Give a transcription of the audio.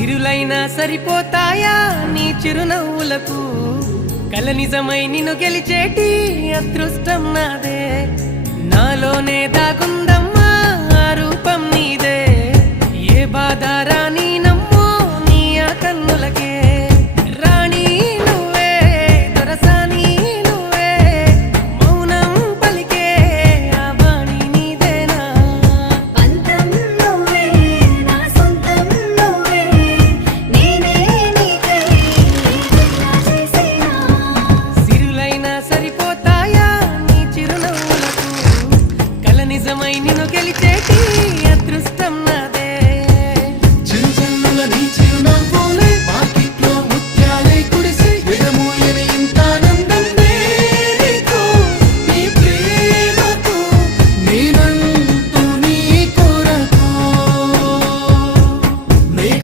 సిరులైనా సరిపోతాయా నీ చిరునవ్వులకు కల నిజమై నిన్ను గెలిచేటి అదృష్టం నాదే నాలోనే దాగుందమ్మా ఆ రూపం నీదే ఏ బాధ రాని